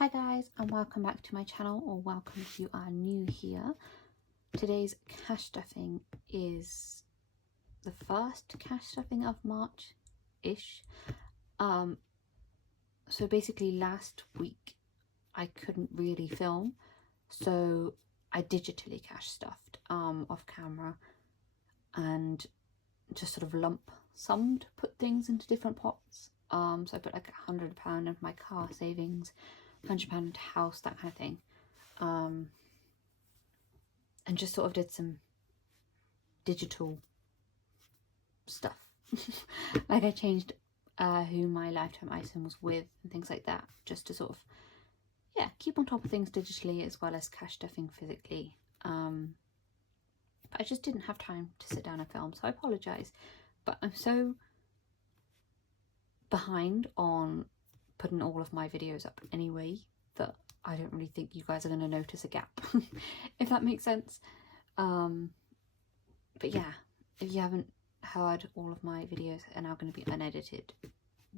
Hi guys, and welcome back to my channel, or welcome if you are new here. Today's cash stuffing is the first cash stuffing of March-ish. So basically last week I couldn't really film, so I digitally cash stuffed off camera and just sort of lump summed, put things into different pots. So I put like £100 of my car savings, £100 into house, that kind of thing, and just sort of did some digital stuff. Like I changed who my lifetime item was with and things like that, just to sort of keep on top of things digitally as well as cash stuffing physically. But I just didn't have time to sit down and film, so I apologise, but I'm so behind on putting all of my videos up anyway that I don't really think you guys are going to notice a gap, if that makes sense. But yeah, if you haven't heard, all of my videos are now going to be unedited,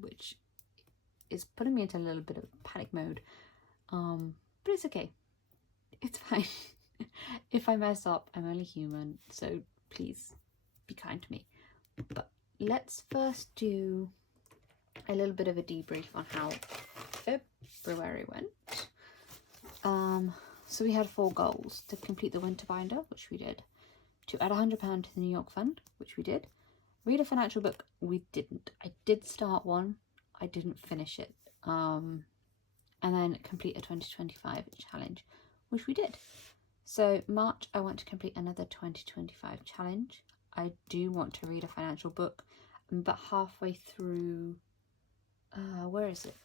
which is putting me into a little bit of panic mode. But it's okay, it's fine. If I mess up, I'm only human, so please be kind to me. But let's first do a little bit of a debrief on how February went. So we had 4 goals: to complete the winter binder, which we did; to add £100 to the New York fund, which we did; read a financial book, we didn't. I did start one, I didn't finish it. And then complete a 2025 challenge, which we did. So March, I want to complete another 2025 challenge. I do want to read a financial book, but halfway through, where is it?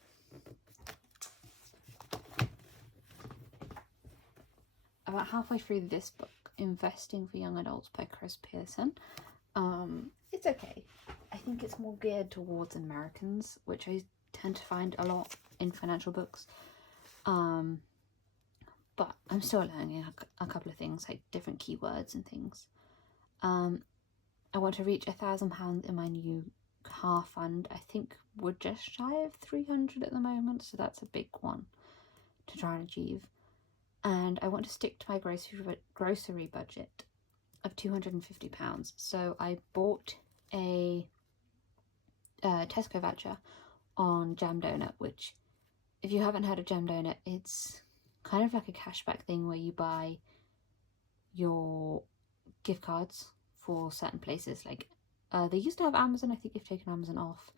About halfway through this book, Investing for Young Adults by Chris Pearson. It's okay. I think it's more geared towards Americans, which I tend to find a lot in financial books. But I'm still learning a couple of things, like different keywords and things. I want to reach £1,000 in my new car fund. I think we're just shy of 300 at the moment, so that's a big one to try and achieve. And I want to stick to my grocery budget of £250. So I bought a Tesco voucher on Jam Donut, which, if you haven't heard of Jam Donut, it's kind of like a cashback thing where you buy your gift cards for certain places. Like they used to have Amazon, I think they've taken Amazon off,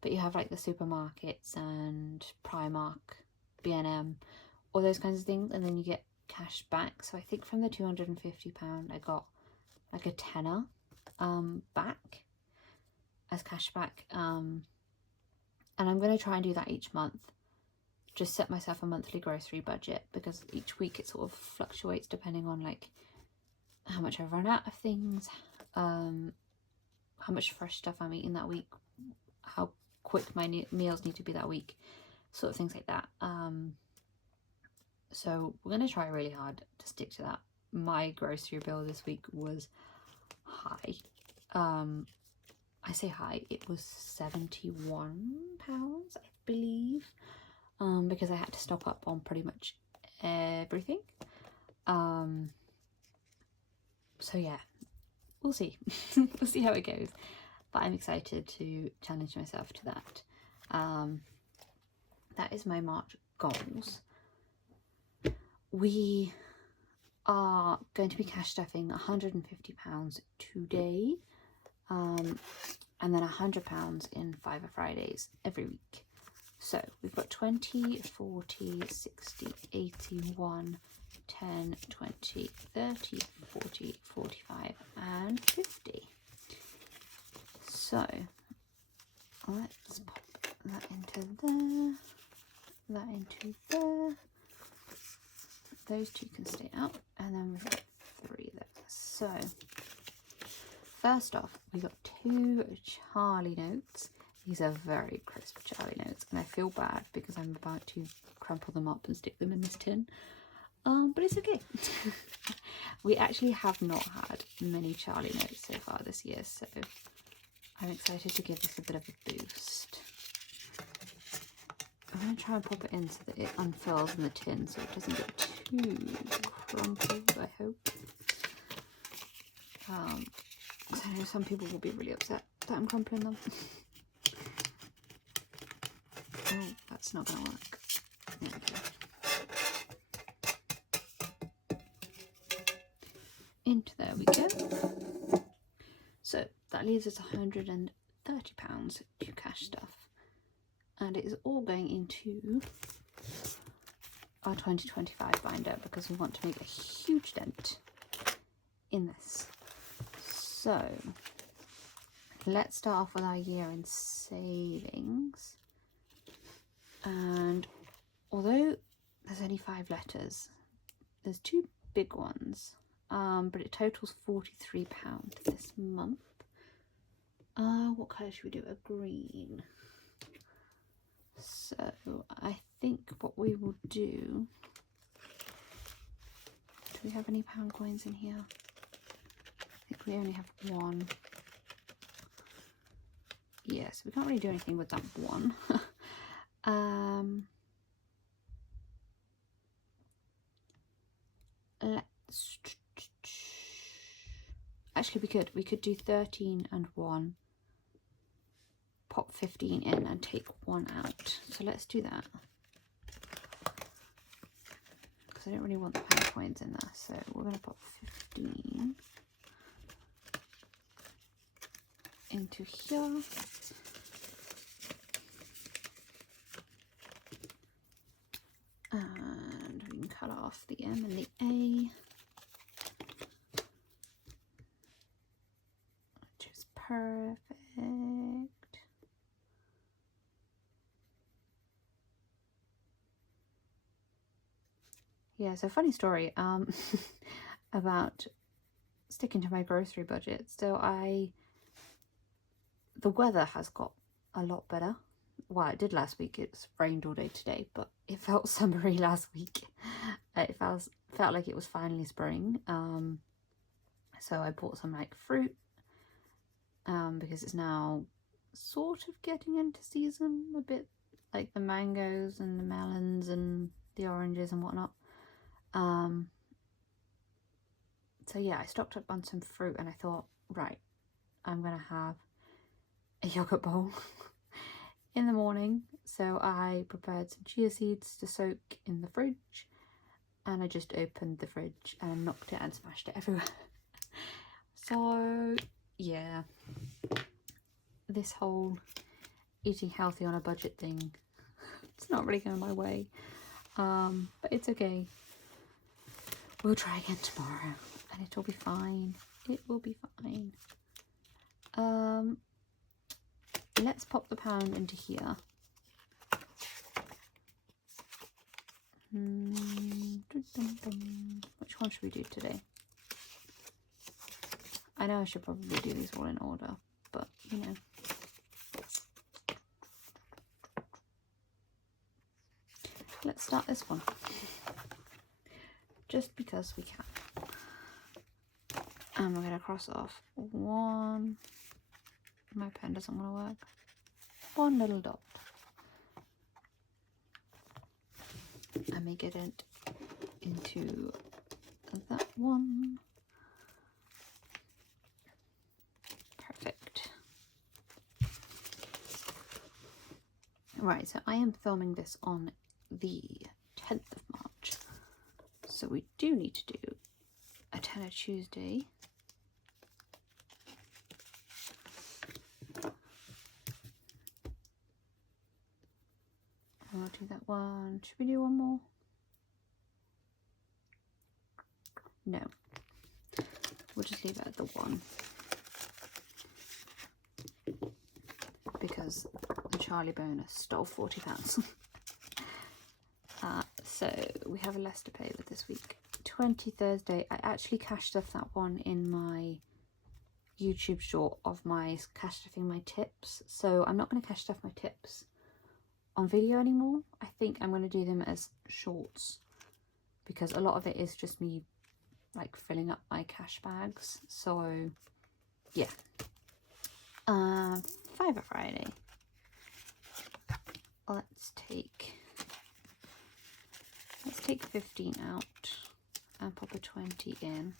but you have like the supermarkets and Primark, B&M, all those kinds of things, and then you get cash back. So I think from the £250 I got like a tenner back as cash back, and I'm going to try and do that each month. Just set myself a monthly grocery budget, because each week it sort of fluctuates depending on like how much I've run out of things, how much fresh stuff I'm eating that week, how quick my meals need to be that week, sort of things like that. So we're going to try really hard to stick to that. My grocery bill this week was high. I say high, it was £71, I believe, because I had to stock up on pretty much everything. So yeah, we'll see. We'll see how it goes, but I'm excited to challenge myself to that. That is my March goals. We are going to be cash stuffing £150 today, and then £100 in Fiver Fridays every week. So we've got 20, 40, 60, 81, 10, 20, 30, 40, 45 and 50. So let's pop that into there, that into there. Those 2 can stay out, and then we've got 3 there. So first off, we got 2 Charlie notes. These are very crisp Charlie notes, and I feel bad because I'm about to crumple them up and stick them in this tin. But it's okay. We actually have not had many Charlie notes so far this year, so I'm excited to give this a bit of a boost. I'm going to try and pop it in so that it unfurls in the tin so it doesn't get too crumpled, I hope. Because I know some people will be really upset that I'm crumpling them. Oh, that's not going to work. There we go. Into there we go. So that leaves us £130 to cash stuff. And it is all going into our 2025 binder because we want to make a huge dent in this. So let's start off with our year in savings. And although there's only 5 letters, there's 2 big ones, but it totals £43 this month. What colour should we do? A green. So I think what we will do we have any pound coins in here? I think we only have 1. Yes, we can't really do anything with that 1. Let's actually we could do 13 and 1, pop 15 in and take 1 out. So let's do that, because I don't really want the pound coins in there. So we're going to pop 15 into here. And we can cut off the M and the A, which is perfect. Yeah, so funny story about sticking to my grocery budget. So the weather has got a lot better. Well, it did last week. It's rained all day today, but it felt summery last week. It felt like it was finally spring. So I bought some like fruit because it's now sort of getting into season a bit, like the mangoes and the melons and the oranges and whatnot. So yeah, I stocked up on some fruit and I thought, right, I'm gonna have a yogurt bowl in the morning. So I prepared some chia seeds to soak in the fridge, and I just opened the fridge and knocked it and smashed it everywhere. So yeah, this whole eating healthy on a budget thing, it's not really going my way, but it's okay. We'll try again tomorrow and it'll be fine. It will be fine. Let's pop the pound into here. Which one should we do today? I know I should probably do these all in order, but you know. Let's start this one. Just because we can. And we're going to cross off 1. My pen doesn't want to work. 1 little dot. And make it into that one. Perfect. Right, so I am filming this on the 10th of March. So we do need to do a Tenner Tuesday. I'll do that one. Should we do one more? No. We'll just leave it at the 1. Because the Charlie bonus stole £40. So we have a less to play with this week. 20 Thursday. I actually cash stuffed that one in my YouTube short of my cash stuffing my tips. So I'm not going to cash stuff my tips on video anymore. I think I'm going to do them as shorts, because a lot of it is just me like filling up my cash bags. So yeah. Fiver Friday. let's take 15 out and pop a 20 in.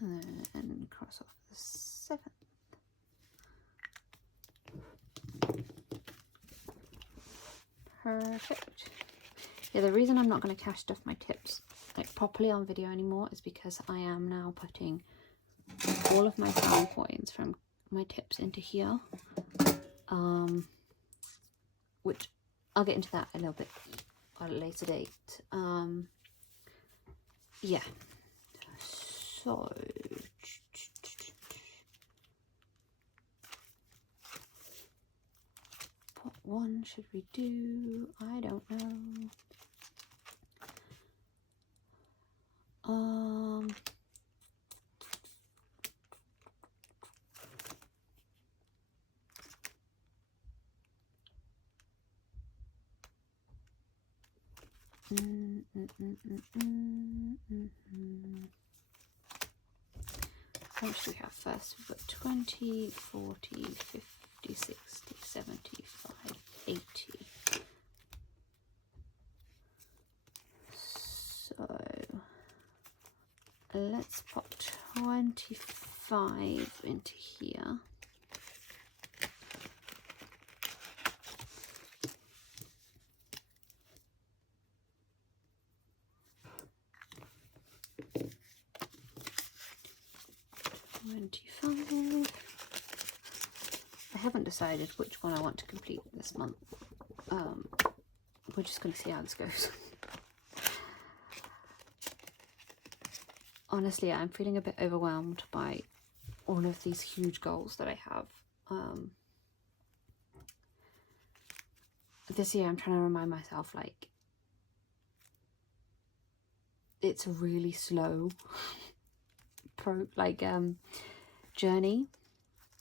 And then cross off the 7th. Perfect. Yeah, the reason I'm not going to cash stuff my tips like properly on video anymore is because I am now putting all of my pound coins from my tips into here, which I'll get into that a little bit at a later date. Yeah, so what one should we do? I don't know. How much do we have first? We've got 20, 40, 50, 60, 75, 80. So let's pop 25 into here. I haven't decided which one I want to complete this month. We're just going to see how this goes. Honestly, I'm feeling a bit overwhelmed by all of these huge goals that I have. This year I'm trying to remind myself, like, it's a really slow journey,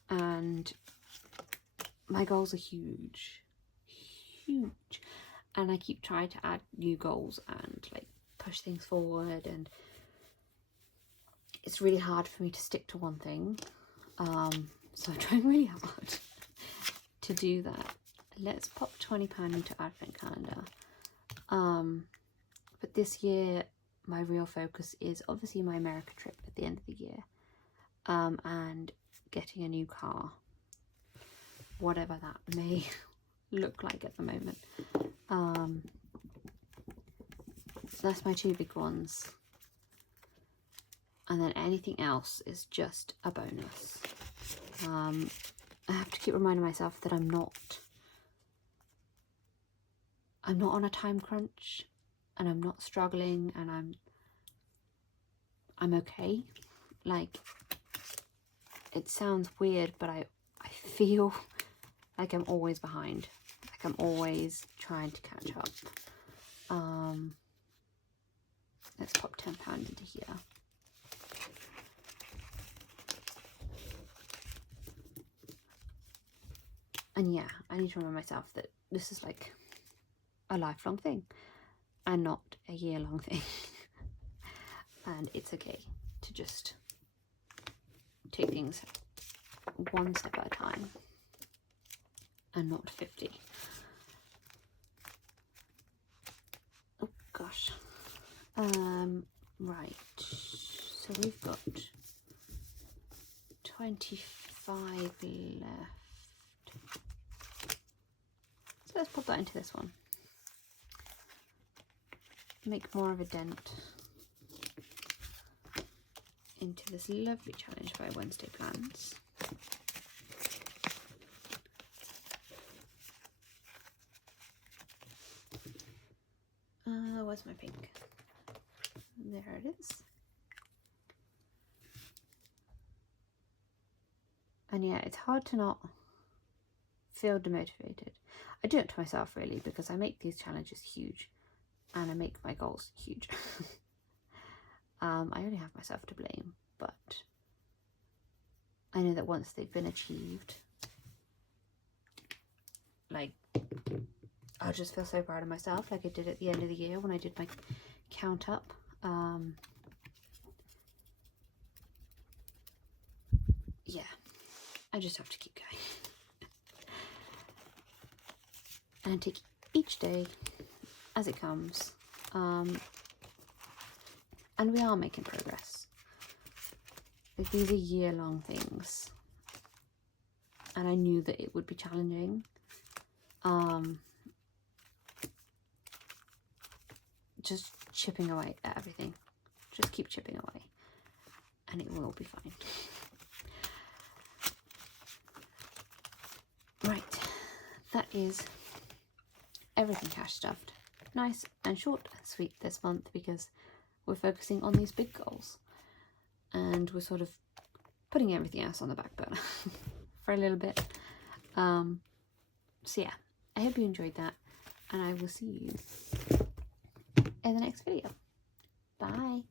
and my goals are huge, and I keep trying to add new goals and like push things forward, and it's really hard for me to stick to one thing. So I'm trying really hard to do that. Let's pop £20 into Advent Calendar. But this year my real focus is obviously my America trip at the end of the year, and getting a new car, whatever that may look like at the moment. So that's my two big ones, and then anything else is just a bonus. I have to keep reminding myself that I'm not on a time crunch, and I'm not struggling, and I'm okay. Like, it sounds weird, but I feel like I'm always behind, like I'm always trying to catch up. Let's pop £10 into here. And yeah, I need to remind myself that this is like a lifelong thing and not a year-long thing. And it's okay to just take things one step at a time and not 50. Oh gosh. Right, so we've got 25 left. So let's put that into this one. Make more of a dent into this lovely challenge by Wednesday Plans. Where's my pink? There it is. And yeah, it's hard to not feel demotivated. I do it to myself really, because I make these challenges huge and I make my goals huge. I only have myself to blame, but I know that once they've been achieved, like, I'll just feel so proud of myself, like I did at the end of the year when I did my count up. Yeah, I just have to keep going and take each day as it comes. And we are making progress. Like, these are year-long things, and I knew that it would be challenging. Just chipping away at everything. Just keep chipping away, and it will be fine. Right, that is everything cash stuffed. Nice and short and sweet this month, because we're focusing on these big goals, and we're sort of putting everything else on the back burner for a little bit. So yeah, I hope you enjoyed that, and I will see you in the next video. Bye.